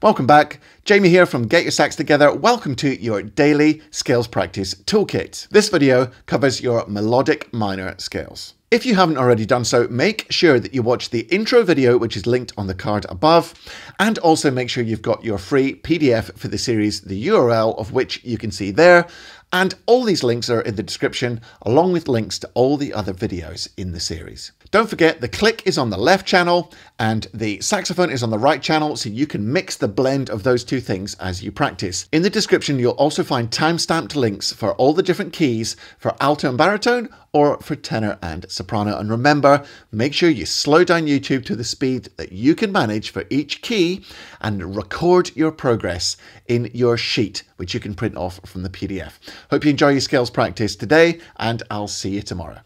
Welcome back. Jamie here from Get Your Sax Together. Welcome to your daily scales practice toolkit. This video covers your melodic minor scales. If you haven't already done so, make sure that you watch the intro video, which is linked on the card above, and also make sure you've got your free PDF for the series, the URL of which you can see there. And all these links are in the description, along with links to all the other videos in the series. Don't forget, the click is on the left channel and the saxophone is on the right channel, so you can mix the blend of those two things as you practice. In the description, you'll also find time-stamped links for all the different keys for alto and baritone or for tenor and soprano. And remember, make sure you slow down YouTube to the speed that you can manage for each key and record your progress in your sheet, which you can print off from the PDF. Hope you enjoy your scales practice today, and I'll see you tomorrow.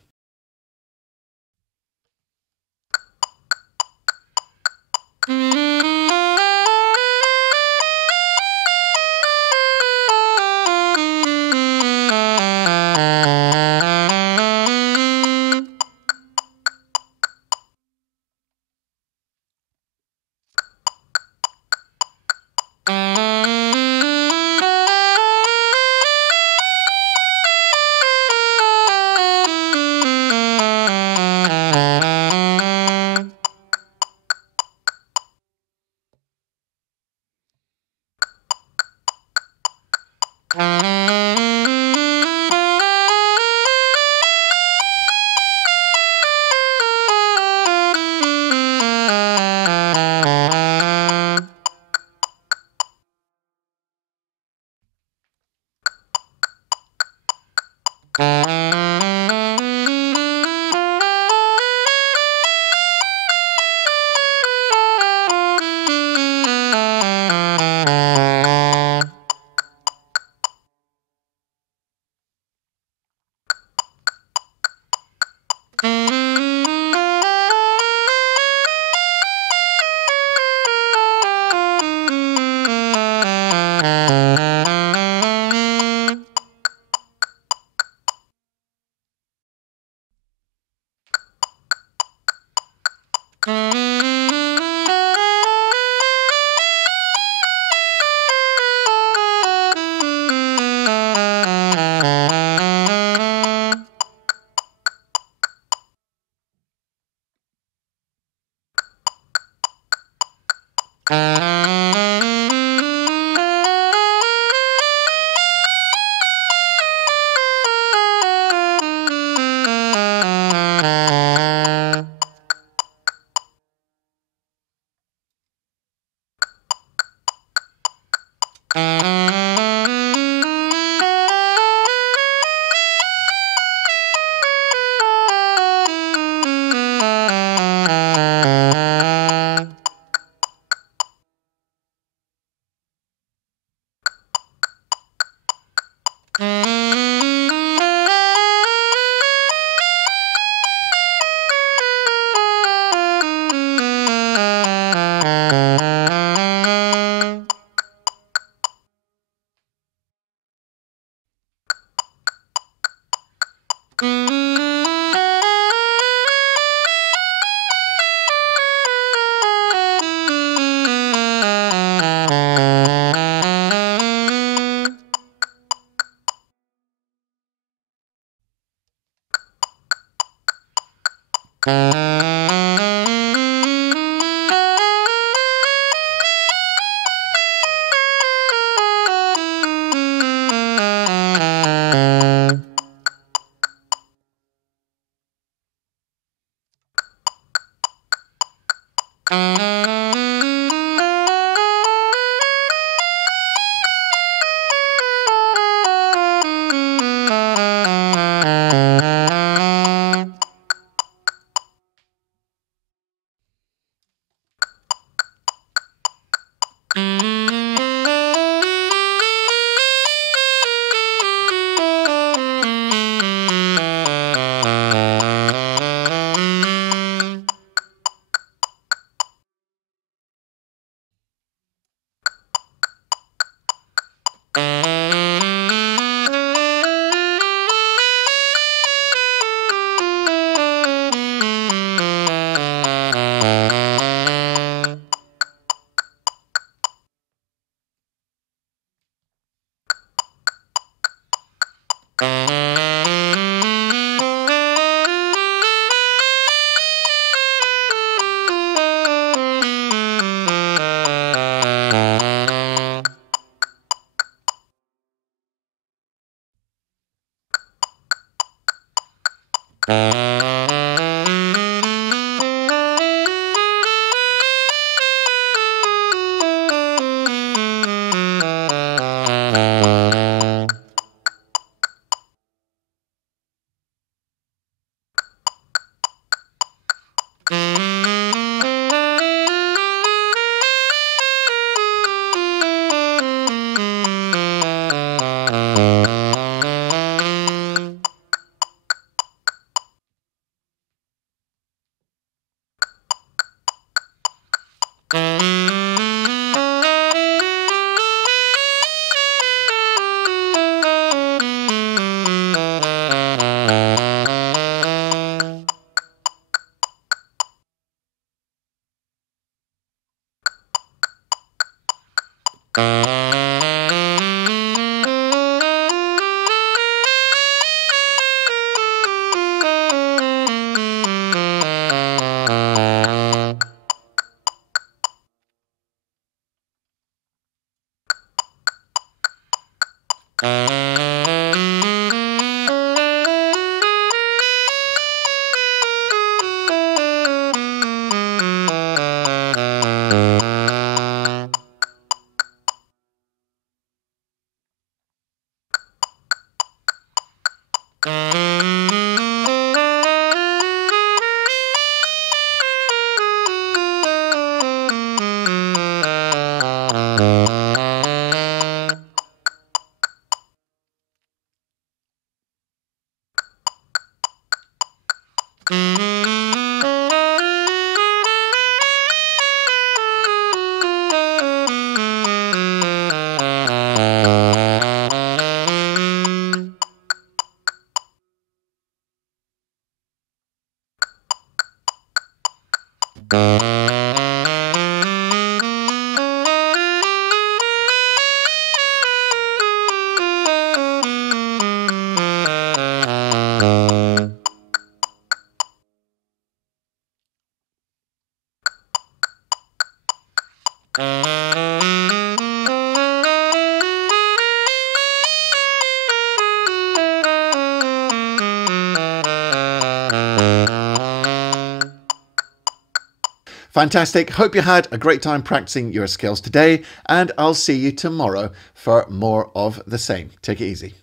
Fantastic. Hope you had a great time practicing your scales today, and I'll see you tomorrow for more of the same. Take it easy.